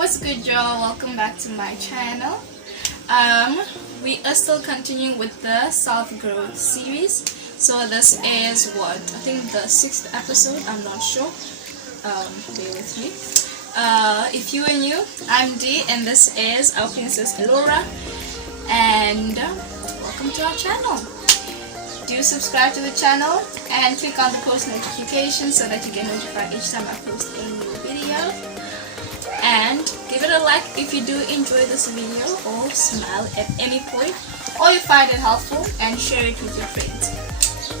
What's good, y'all? Welcome back to my channel. We are still continuing with the self-growth series. So this is what, I think the 6th episode, I'm not sure. Bear with me. If you are new, I'm Dee and this is our princess Laura, and welcome to our channel. Do subscribe to the channel and click on the post notification so that you get notified each time I post a new video. And give it a like if you do enjoy this video, or smile at any point, or you find it helpful, and share it with your friends.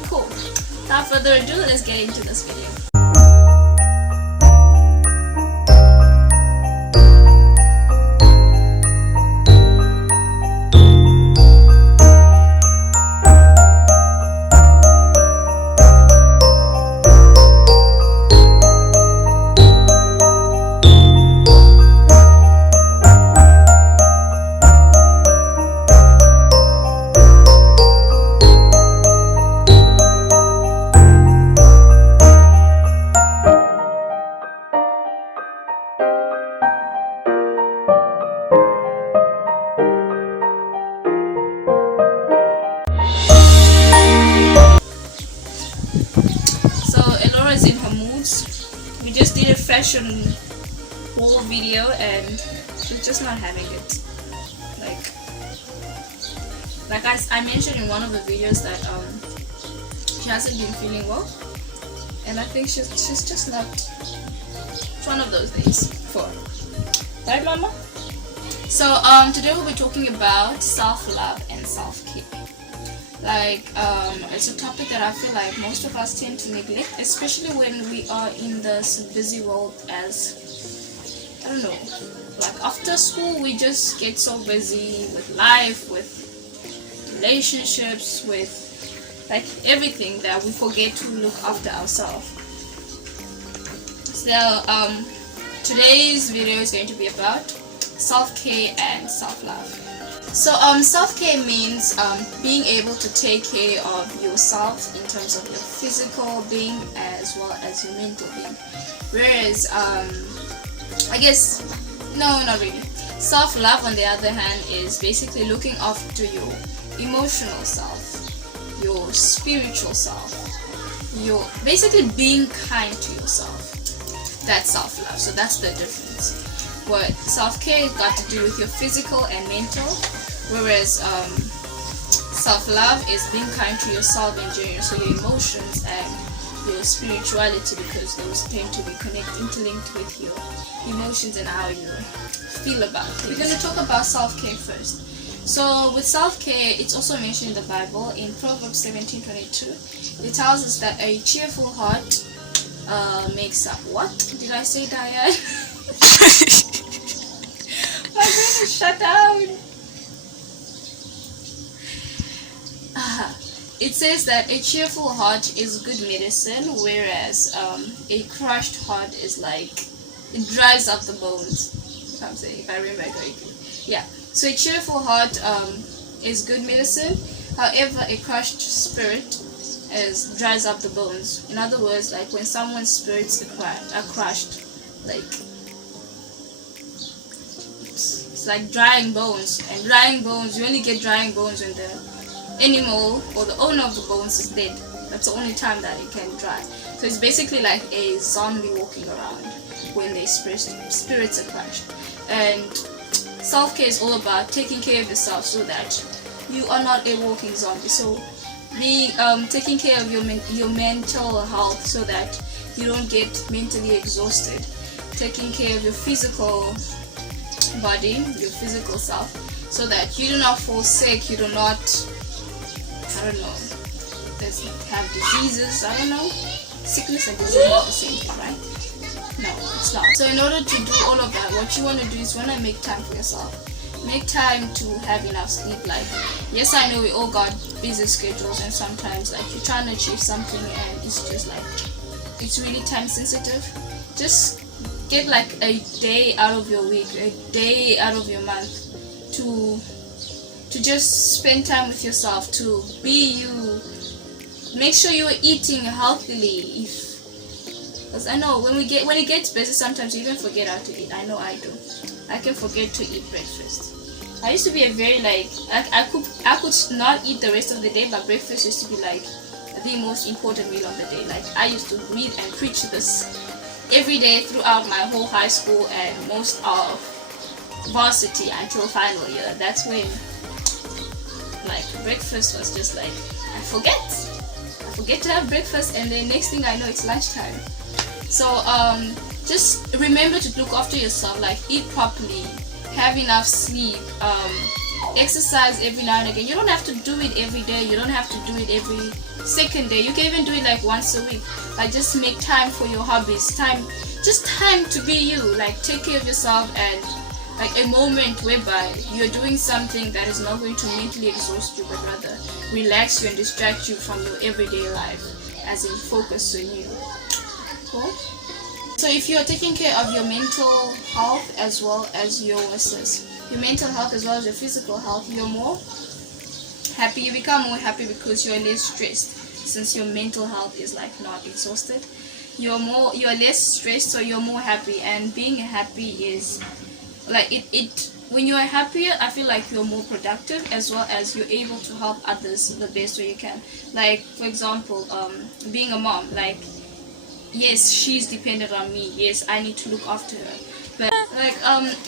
Cool. Without further ado, let's get into this video. In her moods. We just did a fashion haul video and she's just not having it. Like I mentioned in one of the videos that she hasn't been feeling well, and I think she's just not. It's one of those days for her. Right, mama? So today we'll be talking about self-love and self-care. It's a topic that I feel like most of us tend to neglect, especially when we are in this busy world. As I don't know, like after school we just get so busy with life, with relationships, with like everything, that we forget to look after ourselves. So today's video is going to be about self-care and self-love. So self-care means being able to take care of yourself in terms of your physical being as well as your mental being. Whereas I guess, no, not really. Self-love, on the other hand, is basically looking after your emotional self, your spiritual self, your basically being kind to yourself. That's self-love. So that's the difference. What self-care got to do with your physical and mental, whereas self-love is being kind to yourself in general, so your emotions and your spirituality, because those tend to be interlinked with your emotions and how you feel about things. We're going to talk about self-care first. So with self-care, it's also mentioned in the Bible in Proverbs 17:22. It tells us that a cheerful heart makes up what? Did I say Diane? My brain is shut down. It says that a cheerful heart is good medicine, whereas a crushed heart is like, it dries up the bones. If I remember correctly. Yeah. So a cheerful heart is good medicine. However, a crushed spirit dries up the bones. In other words, like when someone's spirits are crushed, like it's like drying bones. And drying bones, you only get drying bones when the animal or the owner of the bones is dead. That's the only time that it can dry. So it's basically like a zombie walking around when their spirits are crushed. And self-care is all about taking care of yourself so that you are not a walking zombie. So taking care of your mental health so that you don't get mentally exhausted. Taking care of your physical body, your physical self, so that you do not fall sick, you do not, I don't know, have diseases, I don't know. Sickness and disease are not the same thing, right? No, it's not. So in order to do all of that, what you want to do is want to make time for yourself. Make time to have enough sleep. Like, yes, I know we all got busy schedules, and sometimes like you're trying to achieve something and it's just like, it's really time sensitive. Just get like a day out of your week, a day out of your month to just spend time with yourself, to be you. Make sure you're eating healthily. Because I know when it gets busy, sometimes you even forget how to eat. I know I do. I can forget to eat breakfast. I used to be a very I could not eat the rest of the day, but breakfast used to be like the most important meal of the day. Like I used to read and preach this every day throughout my whole high school and most of varsity until final year. That's when like breakfast was just like I forget to have breakfast, and then next thing I know it's lunchtime. So just remember to look after yourself, like eat properly, have enough sleep, exercise every now and again. You don't have to do it every day, you don't have to do it every second day. You can even do it like once a week. Like just make time for your hobbies, time to be you. Like take care of yourself, and like a moment whereby you're doing something that is not going to mentally exhaust you, but rather relax you and distract you from your everyday life, as in focus on you. Cool. So if you're taking care of your mental health as well as your mental health as well as your physical health, you're more happy. You become more happy because you're less stressed, since your mental health is like not exhausted. You're less stressed, so you're more happy. And being happy is like it when you are happier, I feel like you're more productive, as well as you're able to help others the best way you can. Like for example, being a mom, like yes, she's dependent on me, yes, I need to look after her, but like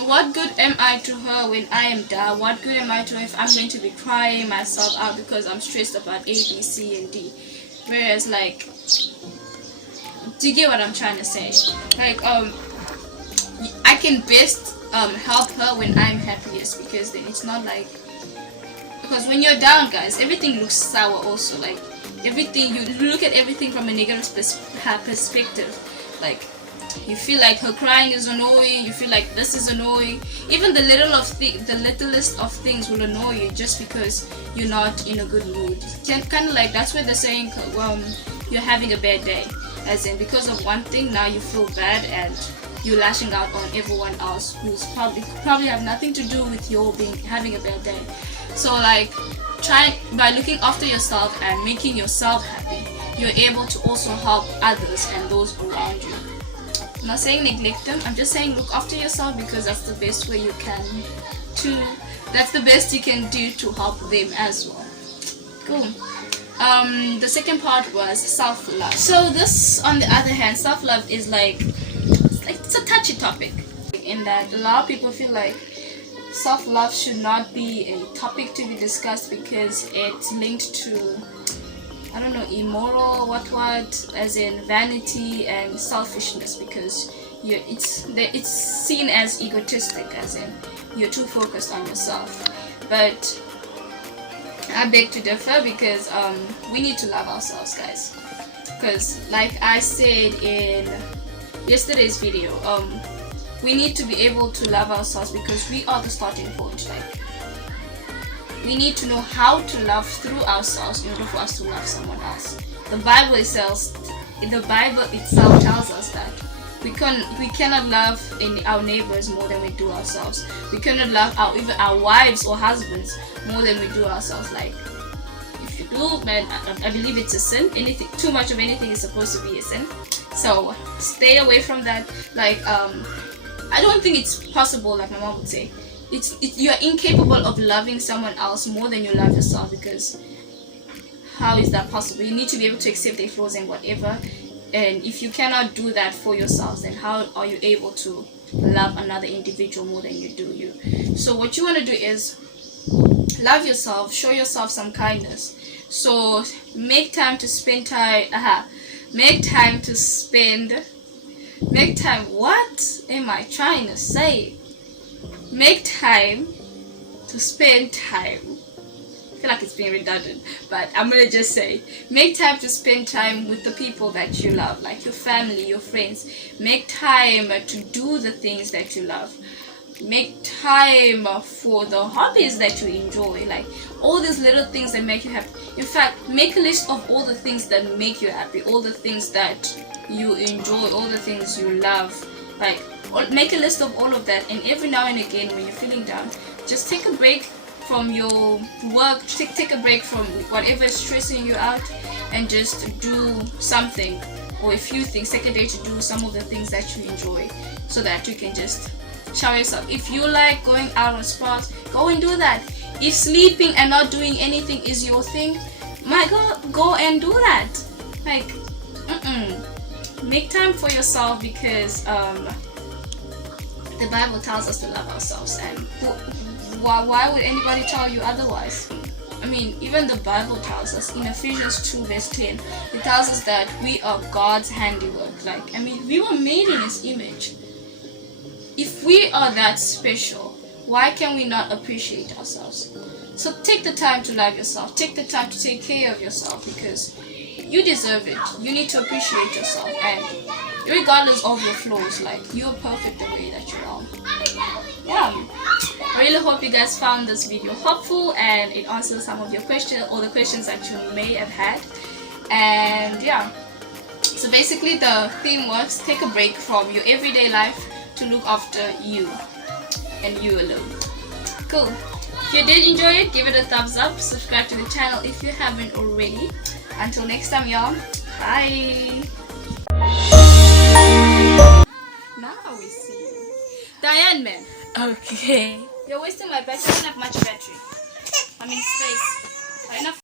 what good am I to her when I am down? What good am I to her if I'm going to be crying myself out because I'm stressed about A, B, C and D? Whereas like, do you get what I'm trying to say? Like I can best help her when I'm happiest, because then it's not like, because when you're down, guys, everything looks sour also. Like everything, you look at everything from a negative perspective. Like you feel like her crying is annoying, you feel like this is annoying. Even the littlest of things will annoy you just because you're not in a good mood. Kind of like, that's where they're saying you're having a bad day, as in because of one thing now you feel bad and you're lashing out on everyone else who's probably have nothing to do with your having a bad day. So like, by looking after yourself and making yourself happy, you're able to also help others and those around you. I'm not saying neglect them, I'm just saying look after yourself, because that's the best way you can that's the best you can do to help them as well. Cool. The second part was self-love. So this, on the other hand, self-love is like it's a touchy topic, in that a lot of people feel like self-love should not be a topic to be discussed because it's linked to, I don't know, immoral what, as in vanity and selfishness, because it's seen as egotistic, as in you're too focused on yourself. But I beg to differ, because we need to love ourselves, guys. Because like I said in yesterday's video, we need to be able to love ourselves, because we are the starting point. Like we need to know how to love through ourselves in order for us to love someone else. The Bible itself tells us that we cannot love our neighbors more than we do ourselves. We cannot love even our wives or husbands more than we do ourselves. Like if you do, man, I believe it's a sin. Too much of anything is supposed to be a sin. So stay away from that. Like I don't think it's possible, like my mom would say, you're incapable of loving someone else more than you love yourself, because how is that possible? You need to be able to accept their flaws and whatever, and if you cannot do that for yourselves, then how are you able to love another individual more than you do you? So what you want to do is love yourself, show yourself some kindness. So make time to spend what am I trying to say? Make time to spend time. I feel like it's being redundant, but I'm gonna just say, make time to spend time with the people that you love, like your family, your friends. Make time to do the things that you love. Make time for the hobbies that you enjoy, like all these little things that make you happy. In fact, make a list of all the things that make you happy, all the things that you enjoy, all the things you love. Like make a list of all of that, and every now and again when you're feeling down, just take a break from your work, take a break from whatever is stressing you out, and just do something or a few things. Take a day to do some of the things that you enjoy, so that you can just shower yourself. If you like going out on spas, go and do that. If sleeping and not doing anything is your thing, my God, go and do that. Like, make time for yourself, because the Bible tells us to love ourselves, and why would anybody tell you otherwise? I mean, even the Bible tells us in Ephesians 2 verse 10, it tells us that we are God's handiwork. Like, I mean, we were made in His image. If we are that special, why can we not appreciate ourselves? So take the time to love yourself. Take the time to take care of yourself, because you deserve it. You need to appreciate yourself, and regardless of your flaws, like, you're perfect the way that you are. Yeah, I really hope you guys found this video helpful and it answers some of your questions, or the questions that you may have had. And yeah, so basically the theme was take a break from your everyday life to look after you and you alone. Cool. If you did enjoy it, give it a thumbs up, subscribe to the channel if you haven't already. Until next time, y'all, bye. Now we see you. Diane, man. Okay. You're wasting my battery. I don't have much battery. I'm in space. Enough.